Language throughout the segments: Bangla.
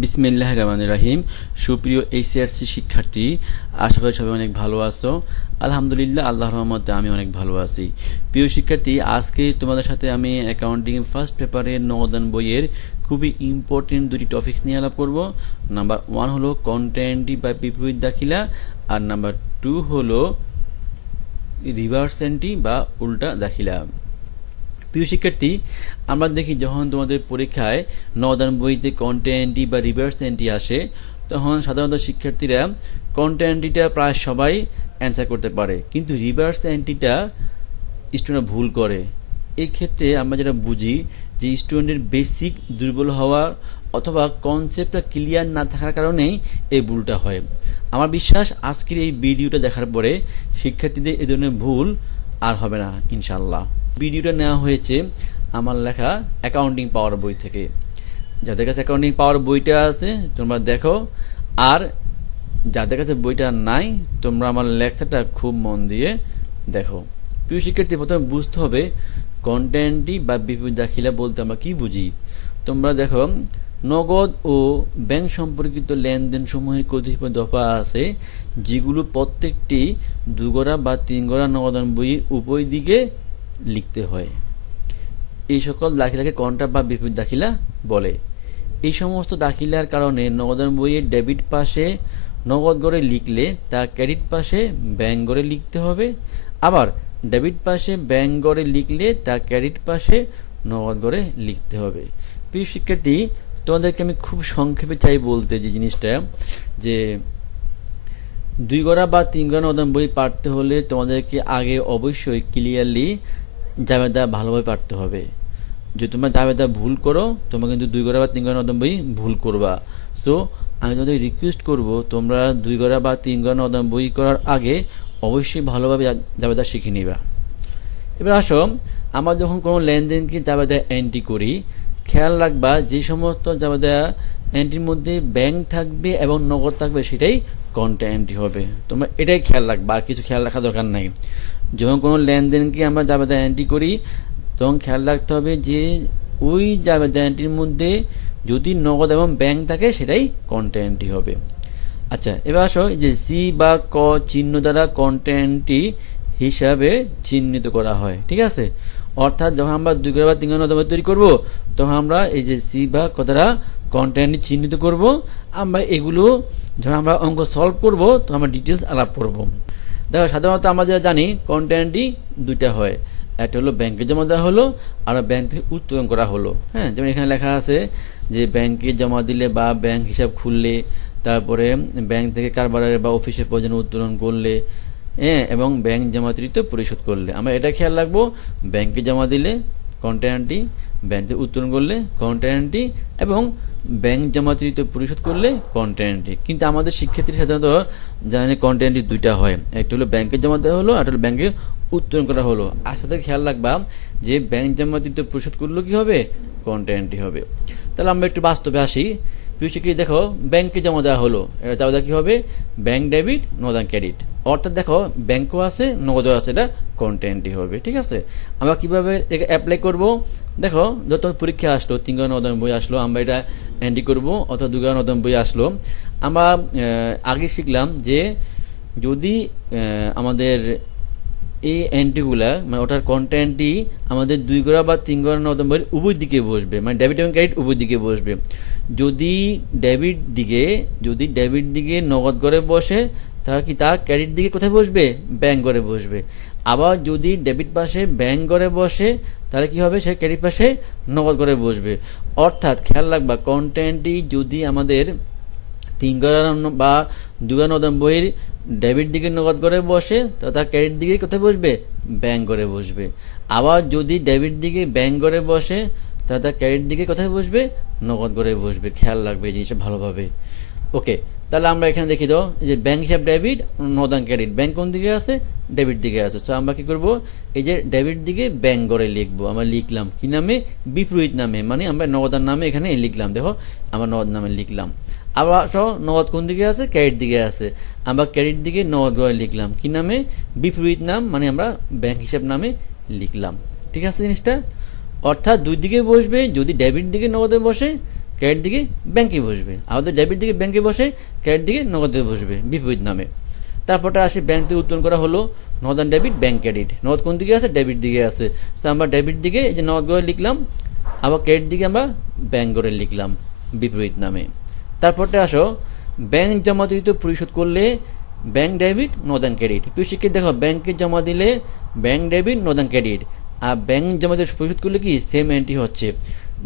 বিসমিল্লাহির রহমানির রহিম। সুপ্রিয় এইচএসসি শিক্ষার্থী, আশা করি সবাই অনেক ভালো আছো। আলহামদুলিল্লাহ, আল্লাহর রহমতে আমি অনেক ভালো আছি। প্রিয় শিক্ষার্থী, আজকে তোমাদের সাথে আমি অ্যাকাউন্টিং ফার্স্ট পেপারের নবদান বইয়ের খুবই ইম্পর্টেন্ট দুটি টপিকস নিয়ে আলাপ করব। নাম্বার 1 হলো কন্টেন্টি বা বিপরীত দাখিলা, আর নাম্বার 2 হলো রিভার্স এন্ট্রি বা উল্টা দাখিলা। প্রিয় শিক্ষার্থী, আমরা দেখি যখন তোমাদের পরীক্ষায় নবদান বইতে কন্টেন্টি বা রিভার্স এন্ট্রি আসে, তখন সাধারণত শিক্ষার্থীরা কন্টেন্টিটা প্রায় সবাই অ্যান্সার করতে পারে, কিন্তু রিভার্স এন্ট্রিটা স্টুডেন্টরা ভুল করে। এই ক্ষেত্রে আমরা যেটা বুঝি যে স্টুডেন্টের বেসিক দুর্বল হওয়া অথবা কনসেপ্টটা ক্লিয়ার না থাকার কারণেই এই ভুলটা হয়। আমার বিশ্বাস আজকের এই ভিডিওটা দেখার পরে শিক্ষার্থীদের এই ধরনের ভুল আর হবে না ইনশাল্লাহ। ভিডিওটা নেওয়া হয়েছে আমার লেখা অ্যাকাউন্টিং পাওয়ার বই থেকে। যাদের কাছে অ্যাকাউন্টিং পাওয়ার বইটা আছে তোমরা দেখো, আর যাদের কাছে বইটা নাই তোমরা আমার লেকচারটা খুব মন দিয়ে দেখো। প্রিয় শিক্ষার্থী, প্রথমে বুঝতে হবে কন্টেন্টি বা বিপরীত দাখিলা বলতে আমরা কি বুঝি। তোমরা দেখো, নগদ ও ব্যাংক সম্পর্কিত লেনদেন সমূহের কতিপয় দফা আছে যেগুলো প্রত্যেকটি দুগড়া বা তিনগড়া নগদান বইয়ের উভয় দিকে লিখতে হয়। এই সকল দাখিলাকে কন্ট্রা বা বিপরীত দাখিলা বলে। এই সমস্ত দাখিলার কারণে নগদান বইয়ের ডেবিট পাশে নগদ গড়ে লিখলে তা ক্রেডিট পাশে ব্যাংক গড়ে লিখতে হবে, আবার ডেবিট পাশে ব্যাংক গড়ে লিখলে তা ক্রেডিট পাশে নগদ গড়ে লিখতে হবে। প্রিয় শিক্ষার্থী, তোমাদেরকে আমি খুব সংক্ষেপে চাই বলতে যে জিনিসটা, যে দুই গড়া বা তিন গড়া নগদান বই পাঠতে হলে তোমাদেরকে আগে অবশ্যই ক্লিয়ারলি জাবেদা ভালোভাবে পাঠতে হবে। যদি তোমরা জাবেদা ভুল করো তোমরা কিন্তু দুই গড়া বা তিন গড়া নগদান বই ভুল করবা। সো আমি তোমাদের রিকোয়েস্ট করব, তোমরা দুই গড়া বা তিন গড়া নগদান বই করার আগে অবশ্যই ভালোভাবে জাবেদা শিখে নিবা। এবার আসো, আমরা যখন কোনো লেনদেনকে জাবেদা এন্ট্রি করি, খেয়াল রাখবা যে সমস্ত জাবেদা এন্ট্রির মধ্যে ব্যাংক থাকবে এবং নগদ থাকবে সেটাই কন্ট্রা এন্ট্রি হবে। তোমরা এটাই খেয়াল রাখবা, আর কিছু খেয়াল রাখা দরকার নাই। যখন কোনো লেনদেনকে আমরা জাবেদা এন্ট্রি করি তখন খেয়াল রাখতে হবে যে ওই জাবেদা এন্ট্রির মধ্যে যদি নগদ এবং ব্যাংক থাকে সেটাই কন্ট্রা এন্ট্রি হবে। আচ্ছা, এবার আসো, যে সি বা ক চিহ্ন দ্বারা কন্ট্রা এন্ট্রি হিসাবে চিহ্নিত করা হয়। ঠিক আছে, অর্থাৎ যখন আমরা দুই গড়া বা তিন গড়া নগদান বই তৈরি করব তখন আমরা এই যে সি বা ক দ্বারা কন্ট্রা এন্ট্রি চিহ্নিত করব। আমরা এগুলো যখন আমরা অঙ্ক সলভ করব তখন আমরা ডিটেলস আলাপ করব। দেখো, সাধারণত আমরা যা জানি কন্ট্রা এন্ট্রি দুইটা হয়, একটা হলো ব্যাংকে জমা দেওয়া হলো আর ব্যাংক থেকে উত্তোলন করা হলো। হ্যাঁ, যেমন এখানে লেখা আছে যে ব্যাংকে জমা দিলে বা ব্যাংক হিসাব খুললে, তারপরে ব্যাংক থেকে কারবারের বা অফিসের প্রয়োজনে উত্তোলন করলে, হ্যাঁ, এবং ব্যাংক জমাকৃত পরিশোধ করলে। আমরা এটা খেয়াল রাখবো, ব্যাংকে জমা দিলে কন্ট্রা এন্ট্রি, ব্যাংক থেকে উত্তোলন করলে কন্ট্রা এন্ট্রি, এবং ব্যাংক জমাকৃত পরিশোধ করলে কন্ট্রা এন্ট্রি। কিন্তু আমাদের শিক্ষার্থী সাধারণত জানে কন্ট্রা এন্ট্রি দুইটা হয়, একটা হলো ব্যাংকে জমা দেওয়া হলো আর হলো ব্যাংকে উত্তোলন করা হলো। আর সাথে খেয়াল রাখবা যে ব্যাংক জমাকৃত পরিশোধ করলে কি হবে, কন্ট্রা এন্ট্রি হবে। তাহলে আমরা একটু বাস্তবে আসি। প্রিয় শিক্ষার্থী, দেখো ব্যাংকে জমা দেওয়া হলো, এটা জমা দেওয়া কি হবে, ব্যাংক ডেবিট নগদান ক্রেডিট। অর্থাৎ দেখো ব্যাংকও আছে নগদও আছে, এটা কন্ট্রা এন্ট্রি হবে। ঠিক আছে, আমরা কিভাবে এটা অ্যাপ্লাই করব? দেখো, যত পরীক্ষা আসলো তিন গড়া নগদান বই আসলো, আমরা এটা এন্ট্রি করব, অথবা দুই গড়া নগদান বই আসলো। আমরা আগে শিখলাম যে যদি আমাদের এই এন্ট্রিগুলা মানে ওটার কন্ট্রা এন্ট্রি আমাদের দুই গড়া বা তিন গড়া নগদান বইয়ের উভয় দিকে বসবে, মানে ডেবিট এবং ক্রেডিট উভয় দিকে বসবে। যদি ডেবিট দিকে নগদ গড়ে বসে তাহলে কি তা ক্রেডিট দিকে কোথায় বসবে, ব্যাংক গড়ে বসবে। আবার যদি ডেবিট পাশে ব্যাংক গড়ে বসে তাহলে কি হবে, সে ক্রেডিট পাশে নগদ গড়ে বসবে। অর্থাৎ খেয়াল রাখবা, কন্ট্রা এন্ট্রি যদি আমাদের তিন গড়া বা দুই গড়া নগদান বইয়ের ডেবিট দিকে নগদ করে বসে তো তার ক্রেডিট দিকে কোথায় বসবে, ব্যাংক করে বসবে। আবার যদি ডেবিট দিকে ব্যাংক করে বসে তাহলে তার ক্রেডিট দিকে কোথায় বসবে, নগদ করে বসবে। খেয়াল রাখবে এই জিনিসটা ভালোভাবে। ওকে, তাহলে আমরা এখানে দেখি দাও যে ব্যাংক হিসাব ডেবিট, নগদান ক্রেডিট। ব্যাংক কোন দিকে আছে, ডেবিট দিকে আছে। সো আমরা কি করব, এই যে ডেবিট দিকে ব্যাংক করে লিখবো। আমরা লিখলাম কি নামে, বিপরীত নামে, মানে আমরা নগদান নামে এখানে লিখলাম। দেখো আমরা নগদ নামে লিখলাম। আবার নগদ কোন দিকে আছে, ক্রেডিট দিকে আছে। আমরা ক্রেডিট দিকে নগদ করে লিখলাম কি নামে, বিপরীত নাম, মানে আমরা ব্যাংক হিসাব নামে লিখলাম। ঠিক আছে জিনিসটা, অর্থাৎ দুই দিকে বসবে। যদি ডেবিট দিকে নগদে বসে ক্রেডিট দিকে ব্যাংকে বসবে, আমাদের ডেবিট দিকে ব্যাংকে বসে, ক্রেডিট দিকে নগদে বসবে বিপরীত নামে। তারপরটা আসে ব্যাংক থেকে উত্তোলন করা হলো নগদ অ্যান্ড ডেবিট, ব্যাংক ক্রেডিট। নগদ কোন দিকে আছে? ডেবিট দিকে আছে। তো আমরা ডেবিট দিকে এই যে নগদ করে লিখলাম, আবার ক্রেডিট দিকে আমরা ব্যাংক করে লিখলাম বিপরীত নামে। তারপরটা আসো ব্যাংক জমাকৃত পরিশোধ করলে ব্যাংক ডেবিট নগদ অ্যান্ড ক্রেডিট। প্রিয় শিক্ষার্থী দেখো, ব্যাংকে জমা দিলে ব্যাংক ডেবিট নগদ অ্যান্ড ক্রেডিট, আর ব্যাংক জমা দিয়ে পরিশোধ করলে কি সেম এন্ট্রি হচ্ছে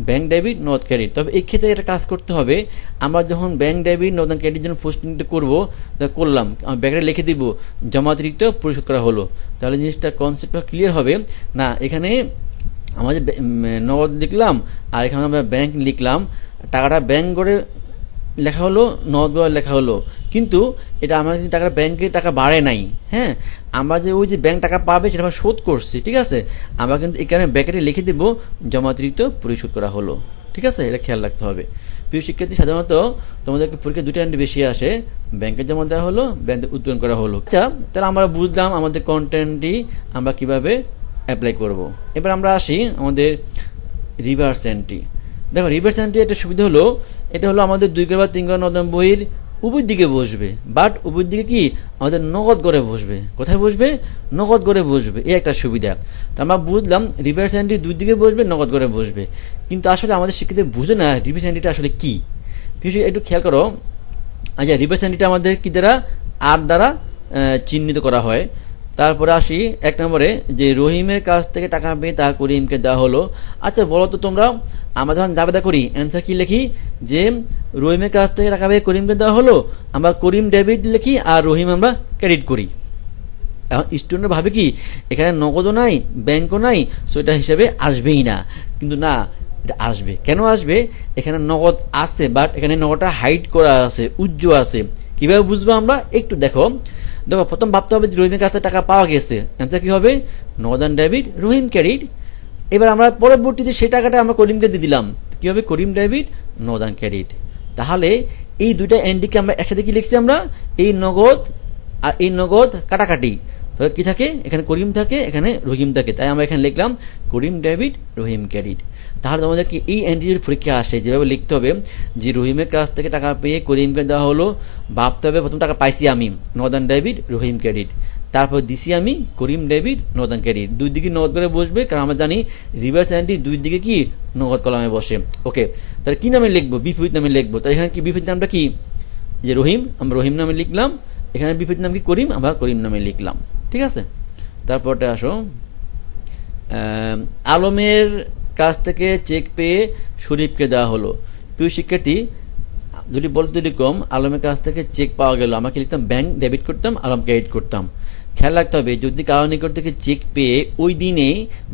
ব্যাংক ডেবিট নগদ ক্রেডিট। তবে এই ক্ষেত্রে একটা কাজ করতে হবে, আমরা যখন ব্যাংক ডেবিট নগদ অ্যান্ড ক্রেডিট জন্য পোস্টিংটা করবো, করলাম, আমি ব্যাংকে লিখে দিব জমাতিরিক্ত পরিশোধ করা হলো, তাহলে জিনিসটা কনসেপ্টটা ক্লিয়ার হবে না। এখানে আমাদের নগদ লিখলাম আর এখানে আমরা ব্যাংক লিখলাম, টাকাটা ব্যাংক করে লেখা হলো, নগদ করে লেখা হলো, কিন্তু এটা আমরা কিন্তু টাকাটা ব্যাংকে টাকা বাড়ে নাই। হ্যাঁ, আমরা যে ওই যে ব্যাংক টাকা পাবে সেটা আমরা শোধ করছি, ঠিক আছে, আমরা কিন্তু এখানে ব্যাকেটে লিখে দিব জমাতিরিক্ত পরিশোধ করা হলো, ঠিক আছে, এটা খেয়াল রাখতে হবে। প্রিয় শিক্ষার্থী, সাধারণত তোমাদেরকে পরীক্ষা দুটো এন্ট্রি বেশি আসে, ব্যাংকে জমা দেওয়া হলো, ব্যাংকে উত্তোলন করা হলো। আচ্ছা, তাহলে আমরা বুঝলাম আমাদের কন্টেন্টটি আমরা কিভাবে অ্যাপ্লাই করব। এবার আমরা আসি আমাদের রিভার্স এন্ট্রি। দেখো, রিভার্স এন্ট্রি একটা সুবিধা হলো, এটা হলো আমাদের 2 ঘর বা 3 ঘর নগদ বইয়ের উভয় দিকে বসবে, বাট উভয় দিকে কি আমাদের নগদ করে বসবে। কোথায় বসবে? নগদ করে বসবে, এই একটা সুবিধা। তো আমরা বুঝলাম রিভার্স এন্ট্রি 2 দিকে বসবে, নগদ করে বসবে, কিন্তু আসলে আমাদের শিক্ষার্থীদের বুঝে না রিভার্স এন্ট্রিটা আসলে কি। একটু খেয়াল করো। আচ্ছা, রিভার্স এন্ট্রিটা আমাদের কি দ্বারা? আর দ্বারা চিহ্নিত করা হয়। তারপরে আসি 1 নম্বরে, যে রহিমের কাছ থেকে টাকা পেয়ে তা করিমকে দেওয়া হলো। আচ্ছা বলো তো তোমরা, আমরা যখন জাবেদা করি অ্যান্সার কি লিখি? যে রহিমের কাছ থেকে টাকা পেয়ে করিমকে দেওয়া হলো, আমরা করিম ডেবিট লিখি আর রহিম আমরা ক্রেডিট করি। এখন স্টুডেন্ট ভাবে কি এখানে নগদও নাই, ব্যাংকও নাই, সো এটা হিসেবে আসবেই না, কিন্তু না, এটা আসবে। কেন আসবে? এখানে নগদ আছে, বাট এখানে নগদটা হাইড করা আছে, উজ্জ্বল আছে। কিভাবে বুঝবো আমরা? একটু দেখো। প্রথম ভাবতে হবে যে রহিমের কাছে টাকা পাওয়া গেছে, অ্যান্সার কি হবে? নগদ অ্যান্ড ডেবিট, রহিম ক্রেডিট। এবার আমরা পরবর্তীতে সেই টাকাটা আমরা করিমকে দিয়ে দিলাম, কি হবে? করিম ডেবিট, নগদ অ্যান্ড ক্রেডিট। তাহলে এই দুইটা এন্ট্রিকে আমরা একসাথে কি লিখছি? আমরা এই নগদ আর এই নগদ কাটাকাটি, তাহলে কি থাকে? এখানে করিম থাকে, এখানে রহিম থাকে, তাই আমরা এখানে লিখলাম করিম ডেবিট, রহিম ক্রেডিট। তাহলে তোমাদের কি এই এন্ট্রির পরীক্ষা আসে, যেভাবে লিখতে হবে যে রহিমের কাছ থেকে টাকা পেয়ে করিমকে দেওয়া হলো, ভাবতে হবে প্রথম টাকা পাইছি আমি, নগদ অ্যান্ড ডেবিট, রহিম ক্রেডিট, তারপর দিছি আমি করিম ডেবিট, নগদ অ্যান্ড ক্রেডিট। 2 দিকে নগদ করে বসবে, কারণ আমরা জানি রিভার্স এন্ট্রি 2 দিকে কি নগদ কলামে বসে। ওকে, তাহলে কি নামে লিখবো? বিপরীত নামে লিখবো। তাহলে এখানে কি বিপরীত নামটা কি? যে রহিম, আমরা রহিম নামে লিখলাম, এখানে বিপরীত নাম কি? করিম, আমরা করিম নামে লিখলাম, ঠিক আছে। তারপরটা আসো, আলমের কাছ থেকে চেক পেয়ে শরীফকে দেওয়া হলো। প্রিয় শিক্ষার্থী, যদি বলতে এরকম আলমের কাছ থেকে চেক পাওয়া গেল, আমাকে লিখতাম ব্যাংক ডেবিট করতাম, আলম ক্রেডিট করতাম। খেয়াল রাখতে হবে, যদি কারো নিকট থেকে চেক পেয়ে ওই দিনে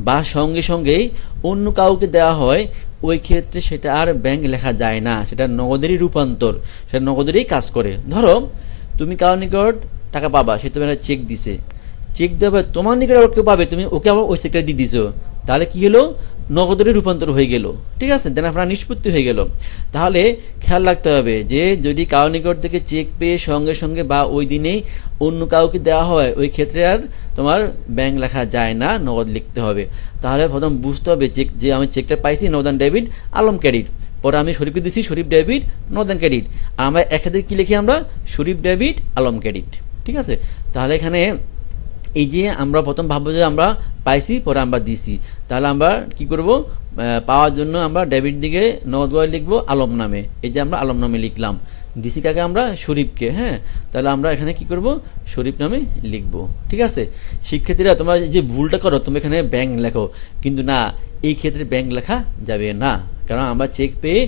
বা সঙ্গে সঙ্গেই অন্য কাউকে দেওয়া হয়, ওই ক্ষেত্রে সেটা আর ব্যাংক লেখা যায় না, সেটা নগদেরই রূপান্তর, সেটা নগদেরই কাজ করে। ধরো তুমি কারো নিকট টাকা পাবা, সে তোমার চেক দিছে, চেক দেবে তোমার নিকট আবার কেউ পাবে, তুমি ওকে আবার ওই চেকটা দিয়ে দিছো, তাহলে কি হলো? নগদের রূপান্তর হয়ে গেল, ঠিক আছে, দেন আপনার নিষ্পত্তি হয়ে গেল। তাহলে খেয়াল রাখতে হবে যে যদি কারো নিকট থেকে চেক পেয়ে সঙ্গে সঙ্গে বা ওই দিনেই অন্য কাউকে দেওয়া হয়, ওই ক্ষেত্রে আর তোমার ব্যাংক লেখা যায় না, নগদ লিখতে হবে। তাহলে প্রথম বুঝতে হবে চেক, যে আমি চেকটা পাইছি নগদ অ্যান্ড ডেবিট, আলম ক্রেডিট, পরে আমি শরীফকে দিছি শরীফ ডেবিট, নগদ অ্যান্ড ক্রেডিট, আর আমরা একসাথে কি লিখি? আমরা শরীফ ডেবিট, আলম ক্রেডিট, ঠিক আছে। তাহলে এখানে এই যে আমরা প্রথম ভাববো যে আমরা পাইছি, পরে আমরা দিছি, তাহলে আমরা কি করব? পাওয়ার জন্য আমরা ডেবিট দিকে নগদ করে লিখবো আলম নামে, এই যে আমরা আলম নামে লিখলাম, দিছি কাকে? আমরা শরীফকে। হ্যাঁ, তাহলে আমরা এখানে কি করব? শরীফ নামে লিখবো, ঠিক আছে। শিক্ষার্থীরা, তোমরা যে ভুলটা করো, তুমি এখানে ব্যাংক লেখো, কিন্তু না, এই ক্ষেত্রে ব্যাংক লেখা যাবে না, কারণ আমরা চেক পেয়ে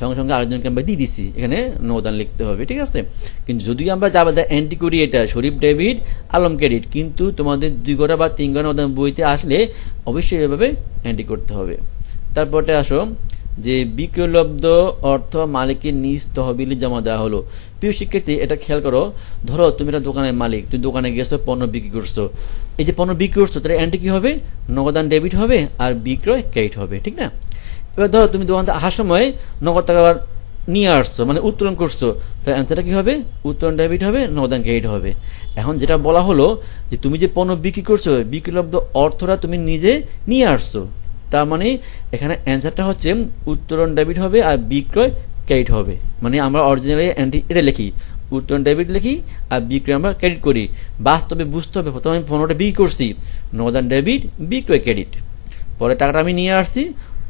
সঙ্গে সঙ্গে আরেকজনকে আমরা দিয়ে দিচ্ছি, এখানে নগদান লিখতে হবে, ঠিক আছে। কিন্তু যদি আমরা যাবো এন্ট্রি করি এটা শরীফ ডেবিট, আলম ক্রেডিট, কিন্তু তোমাদের 2 ঘন্টা বা 3 ঘন্টা নগদান বইতে আসলে অবশ্যই এভাবে এন্ট্রি করতে হবে। তারপরে আসো যে বিক্রয়লব্ধ অর্থ মালিকের নিজ তহবিলে জমা দেওয়া হলো। প্রিয় শিক্ষার্থী, এটা খেয়াল করো। ধরো তুমি একটা দোকানের মালিক, তুমি দোকানে গেছো, পণ্য বিক্রি করছো, এই যে পণ্য বিক্রি করছো, তাহলে এন্ট্রি কি হবে? নগদান ডেবিট হবে আর বিক্রয় ক্রেডিট হবে, ঠিক না। এবার ধরো তুমি দোকান থেকে আসার সময় নগদ টাকা নিয়ে আসছো, মানে উত্তোলন করছো, তাহলে অ্যান্সারটা কি হবে? উত্তোলন ডেবিট হবে, নগদান ক্রেডিট হবে। এখন যেটা বলা হলো যে তুমি যে পণ্য বিক্রি করছো, বিক্রয়লব্ধ অর্থটা তুমি নিজে নিয়ে আসছো, তার মানে এখানে অ্যান্সারটা হচ্ছে উত্তোলন ডেবিট হবে আর বিক্রয় ক্রেডিট হবে। মানে আমরা অরিজিনালি এটা লিখি, উত্তোলন ডেবিট লিখি আর বিক্রয় আমরা ক্রেডিট করি। বাস্তবে বুঝতে হবে, প্রথমে আমি পণ্যটা বিক্রি করছি, নগদান ডেবিট বিক্রয় ক্রেডিট, পরে টাকাটা আমি নিয়ে আসছি,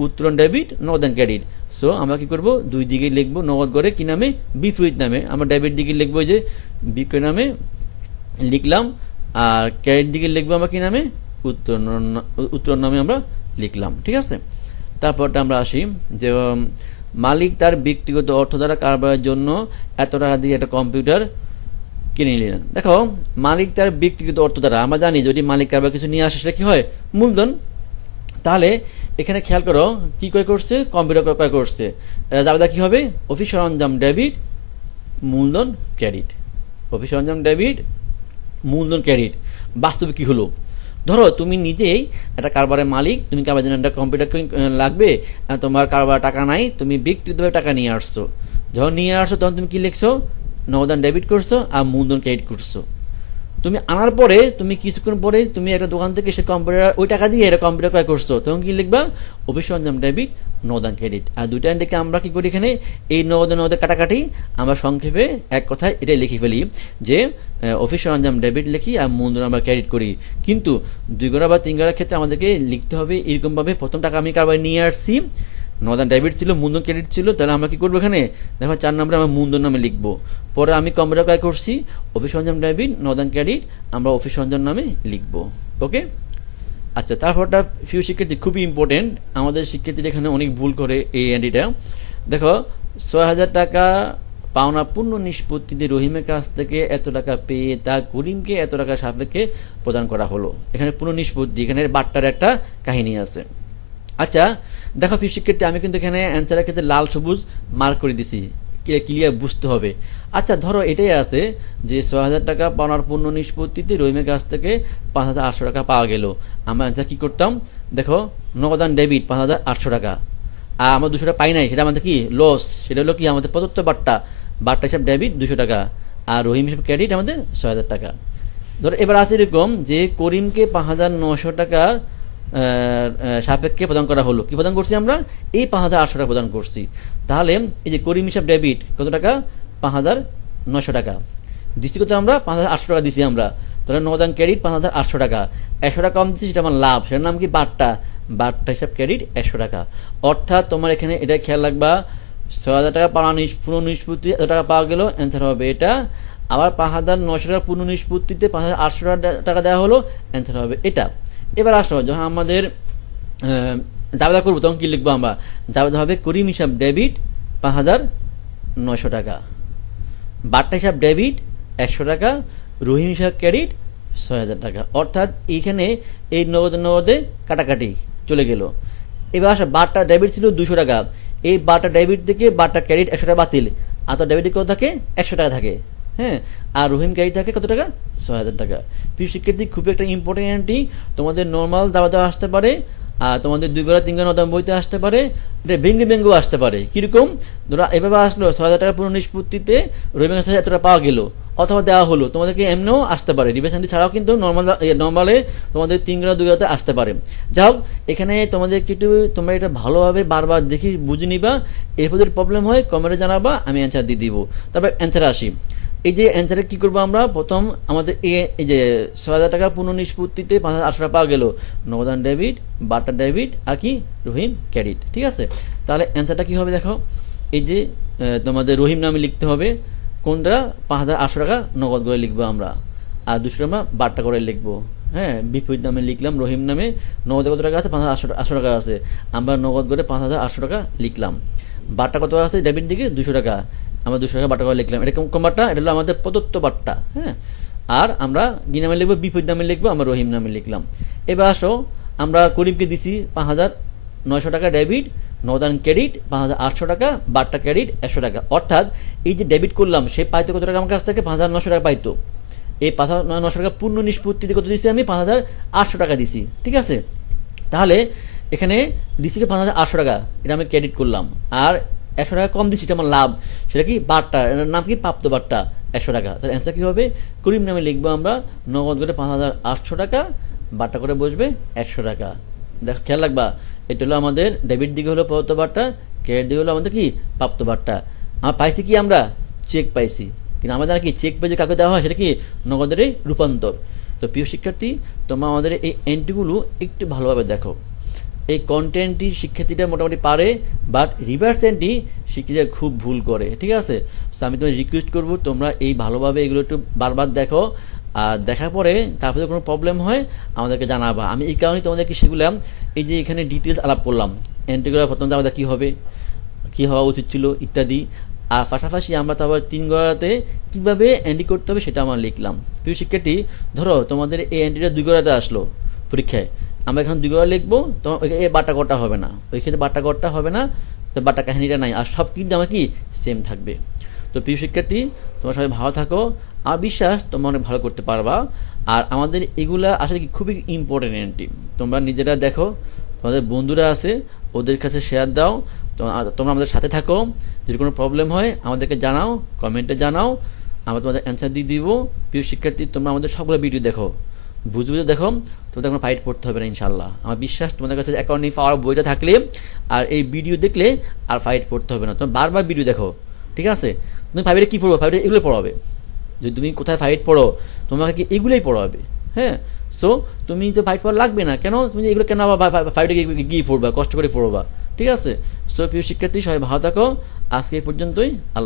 উত্তোলন ডেবিট নগদান ক্রেডিট। সো আমরা কি করব, দুই দিকে লিখবো নগদ করে কি নামে, বিপরীত নামে। আমরা ডেবিট দিকে লিখবো যে বিক্রয় নামে লিখলাম, আর ক্রেডিট দিকে লিখবো আমরা কি নামে, উত্তোলন নামে আমরা লিখলাম। ঠিক আছে, তারপরটা আমরা আসি যে মালিক তার ব্যক্তিগত অর্থ দ্বারা কারবারের জন্য এত টাকা দিয়ে একটা কম্পিউটার কিনে নিলেন। দেখো, মালিক তার ব্যক্তিগত অর্থ দ্বারা, আমরা জানি যদি মালিক কারবার কিছু নিয়ে আসে সেটা কি হয়, মূলধন। তাহলে এখানে খেয়াল করো কি ক্রয় করছে, কম্পিউটার ক্রয় করছে, জাবেদা কি হবে, অফিস সরঞ্জাম ডেবিট মূলধন ক্রেডিট, অফিস সরঞ্জাম ডেবিট মূলধন ক্রেডিট। বাস্তবে কি হলো, ধরো তুমি নিজেই একটা কারবারের মালিক, তুমি কারবার জন্য একটা কম্পিউটার লাগবে, তোমার কারবার টাকা নাই, তুমি ব্যক্তিগতভাবে টাকা নিয়ে আসছো। যখন নিয়ে আসছো তখন তুমি কি লিখছো, নগদান ডেবিট করছো আর মূলধন ক্রেডিট করছো। তুমি আনার পরে তুমি কিছুক্ষণ পরে তুমি একটা দোকান থেকে সে কম্পিউটার ওই টাকা দিয়ে একটা কম্পিউটার ক্রয় করছো, তখন কি লিখবা, অফিস সরঞ্জাম ডেবিট নগদান ক্রেডিট। আর দুইটা ডেকে আমরা কি করি, এখানে এই নগদে কাটাকাটি আমরা সংক্ষেপে এক কথায় এটাই লিখে ফেলি যে অফিস সরঞ্জাম ডেবিট লিখি আর মূলধন আমরা ক্রেডিট করি। কিন্তু 2 গড়া বা 3 গড়ার ক্ষেত্রে আমাদেরকে লিখতে হবে এরকমভাবে, প্রথম টাকা আমি কারবার নিয়ে আসছি, নগদান ডেবিট ছিল, মূলধন ক্রেডিট ছিল, তাহলে আমরা কি করবো, এখানে দেখো 4 নম্বরে আমরা মূলধন নামে লিখবো। পরে আমি কম্পিউটার ক্রয় করছি, অফিস সরঞ্জাম ডেবিট নগদান ক্রেডিট আমরা অফিস সরঞ্জাম নামে লিখবো। ওকে, আচ্ছা, তারপরটা ফিউ শিক্ষার্থী খুবই ইম্পর্টেন্ট, আমাদের শিক্ষার্থীরা এখানে অনেক ভুল করে এই এন্ট্রিটা। দেখো, 6,000 টাকা পাওনা পূর্ণ নিষ্পত্তিতে রহিমের কাছ থেকে এত টাকা পেয়ে তা করিমকে এত টাকা সাপেক্ষে প্রদান করা হলো। এখানে পূর্ণ নিষ্পত্তি, এখানে বাট্টার একটা কাহিনী আছে। আচ্ছা দেখো প্রিয় শিক্ষার্থী, আমি কিন্তু এখানে অ্যান্সারের ক্ষেত্রে লাল সবুজ মার্ক করে দিছি, ক্লিয়ার বুঝতে হবে। আচ্ছা ধরো এটাই আছে যে 6,000 টাকা পাওনার পূর্ণ নিষ্পত্তিতে রহিমের কাছ থেকে 5,800 টাকা পাওয়া গেল। আমরা অ্যান্সার কী করতাম, দেখো নগদান ডেবিট 5,800 টাকা, আর আমরা 200 টাকা পাই নাই, সেটা আমাদের কি লস, সেটা হলো কি আমাদের প্রদত্ত বাট্টা হিসাব ডেবিট 200 টাকা, আর রহিম হিসাব ক্রেডিট আমাদের 6,000 টাকা। ধরো এবার আছে এরকম যে করিমকে 5,900 টাকা সাপেক্ষে প্রদান করা হলো। কি প্রদান করছি আমরা, এই 5,800 টাকা প্রদান করছি। তাহলে এই যে করিম হিসাব ডেবিট কত টাকা, 5,900 টাকা দিচ্ছি, কত আমরা 5,800 টাকা দিছি আমরা। তাহলে নগদান ক্রেডিট 5,800 টাকা, 100 টাকা কম দিচ্ছি, সেটা আমার লাভ, সেটার নাম কি বাট্টা হিসাব ক্রেডিট 100 টাকা। অর্থাৎ তোমার এখানে এটা খেয়াল রাখবা, 6,000 টাকা পাওয়া পূর্ণ নিষ্পত্তি এত টাকা পাওয়া গেল, অ্যান্সার হবে এটা। আবার 5,900 টাকা পূর্ণ নিষ্পত্তিতে 5,800 টাকা দেওয়া হলো, অ্যান্সার হবে এটা। এবার আসো, যখন আমাদের জাবেদা করবো তখন কি লিখবো আমরা, জাবেদা হবে করিম হিসাব ডেবিট 5,900 টাকা, বাট্টা হিসাব ডেবিট 100 টাকা, রহিম হিসাব ক্রেডিট 6,000 টাকা। অর্থাৎ এইখানে এই নগদে কাটাকাটি চলে গেল। এবার আসো, বাট্টা ডেবিট ছিল 200 টাকা, এই বাট্টা ডেবিট থেকে বাট্টা ক্রেডিট 100 টাকা বাতিল, আর তো ডেবিট কত থাকে, 100 টাকা থাকে, হ্যাঁ, আর রহিম ক্রেডিট থাকে কত টাকা, 6,000 টাকা। প্রিয় শিক্ষার্থী, খুবই একটা ইম্পর্টেন্ট, তোমাদের নর্মাল জাবেদা আসতে পারে, আর তোমাদের 2 গড়া 3 গড়া বইতে আসতে পারে, এটা ব্যঙ্গও আসতে পারে। কিরকম, ধরো এভাবে আসলো 6,000 টাকা পূর্ণ নিষ্পত্তিতে রহিমের কাছে এতটা পাওয়া গেল, অথবা দেওয়া হলো, তোমাদেরকে এমনিও আসতে পারে, ডিভিশনটি ছাড়াও কিন্তু নর্মালে তোমাদের 3 গড়া 2 গড়াতে আসতে পারে। যাই হোক, এখানে তোমাদের একটু তোমরা এটা ভালোভাবে বারবার দেখি বুঝে নিবা, এরপর যদি প্রবলেম হয় কমেন্টে জানাবা, আমি অ্যান্সার দিয়ে দিব। তারপর অ্যান্সারে আসি, এই যে অ্যান্সারে কি করবো আমরা, প্রথম আমাদের এই যে 6,000 টাকা পূর্ণ নিষ্পত্তিতে 5,800 টাকা পাওয়া গেল, নগদান ডেবিট, বাট্টা ডেবিট আর কি রহিম ক্রেডিট, ঠিক আছে। তাহলে অ্যান্সারটা কি হবে, দেখো এই যে তোমাদের রহিম নামে লিখতে হবে, কোনটা 5,800 টাকা নগদ করে লিখবো আমরা, আর 200 আমরা বাট্টা করে লিখবো, হ্যাঁ, বিপরীত নামে লিখলাম। রহিম নামে নগদে কত টাকা আছে, 5,800 টাকা আছে, আমরা নগদ করে 5,800 টাকা লিখলাম। বাট্টা কত আছে, ডেবিট দিকে 200 টাকা, আমরা 200 টাকা বাট্টা করে লিখলাম। এটা কোন বাট্টা, এটা হলো আমাদের প্রদত্ত বাট্টা, হ্যাঁ। আর আমরা কি নামে লিখবো, বিপরীত নামে লিখবো, আমরা রহিম নামে লিখলাম। এবার আসো, আমরা করিমকে দিছি 5,900 টাকা ডেবিট, নগদান ক্রেডিট 5,800 টাকা, বাট্টা ক্রেডিট 100 টাকা। অর্থাৎ এই যে ডেবিট করলাম, সে পাইতো কত টাকা আমার কাছ থেকে, 5,900 টাকা পাইতো। এই 5,900 টাকা পূর্ণ নিষ্পত্তিতে কত দিচ্ছি আমি, 5,800 টাকা দিছি, ঠিক আছে। তাহলে এখানে দিচ্ছি 5,800 টাকা, এটা আমি ক্রেডিট করলাম, আর 100 টাকা কম দিচ্ছি, এটা আমার লাভ, সেটা কি বাট্টা, এটার নাম কি প্রাপ্ত বাট্টা 100 টাকা। তাহলে অ্যান্সার কি হবে, করিম নামে লিখবো আমরা, নগদ করে 5,800 টাকা, বাট্টা করে বসবে 100 টাকা। দেখো খেয়াল রাখবা, এটা হলো আমাদের ডেবিট দিকে হলো প্রদত্ত বার্তা, ক্রেডিট দিকে হলো আমাদের কি প্রাপ্ত বার্তা। আমরা পাইছি কি, আমরা চেক পাইছি, কিন্তু আমাদের কি চেক পেয়ে যে কাকে দেওয়া হয় সেটা কি নগদের রূপান্তর। তো প্রিয় শিক্ষার্থী, তোমরা আমাদের এই এন্ট্রিগুলো একটু ভালোভাবে দেখো। এই কন্টেন্টটি শিক্ষার্থীরা মোটামুটি পারে, বাট রিভার্স এন্ট্রি শিক্ষার্থীরা খুব ভুল করে, ঠিক আছে। সো আমি তোমায় রিকোয়েস্ট করবো তোমরা এই ভালোভাবে এগুলো একটু বারবার দেখো, আর দেখার পরে তারপরে কোনো প্রবলেম হয় আমাদেরকে জানাবা। আমি এই কারণেই তোমাদেরকে শিখলাম, এই যে এখানে ডিটেলস আলাপ করলাম এন্ট্রিগুলো প্রথমে আমাদের কী হবে, কী হওয়া উচিত ছিল ইত্যাদি, আর পাশাপাশি আমরা তারপর 3 গড়াতে কীভাবে এন্ট্রি করতে হবে সেটা আমরা লিখলাম। প্রিয় শিক্ষার্থী, ধরো তোমাদের এই এন্ট্রিটা 2 গড়াতে আসলো পরীক্ষায়, আমরা এখন 2 গড়া লিখবো, তোমার ওইখানে বাটা গড়টা হবে না, ওইখানে বাটা গড়টা হবে না, তো বাটা কাহিনীটা নাই, আর সব কিন্তু আমার কি সেম থাকবে। তো প্রিয় শিক্ষার্থী, তোমরা সবাই ভালো থাকো, আর বিশ্বাস তোমরা অনেক ভালো করতে পারবা। আর আমাদের এগুলা আসলে কি খুবই ইম্পর্টেন্ট এন্ট্রি, তোমরা নিজেরা দেখো, তোমাদের বন্ধুরা আছে ওদের কাছে শেয়ার দাও, তোমরা আমাদের সাথে থাকো। যদি কোনো প্রবলেম হয় আমাদেরকে জানাও, কমেন্টে জানাও, আমরা তোমাদের অ্যান্সার দিয়ে দিব। প্রিয় শিক্ষার্থী, তোমরা আমাদের সবগুলো ভিডিও দেখো, বুঝে বুঝে দেখো, তোমাদের কোনো ফাইট পড়তে হবে না ইনশাল্লাহ। আমার বিশ্বাস তোমাদের কাছে অ্যাকাউন্টিং পাওয়ার বইটা থাকলে আর এই ভিডিও দেখলে আর ফাইট পড়তে হবে না। তুমি বারবার ভিডিও দেখো, ঠিক আছে। তুমি ফাইভে কী পড়বো, ফাইভে এগুলো পড়াবে। যদি তুমি কোথায় ফাইট পড়ো তোমাকে কি এগুলোই পড়াবে, হ্যাঁ। সো তুমি তো ফাইট পড়া লাগবে না, কেন তুমি এগুলো কেন আবার ফাইটে গিয়ে পড়বা, কষ্ট করে পড়বা, ঠিক আছে। সো প্রিয় শিক্ষার্থী, সবাই ভালো থাকো, আজকে এই পর্যন্তই। আল্লাহ।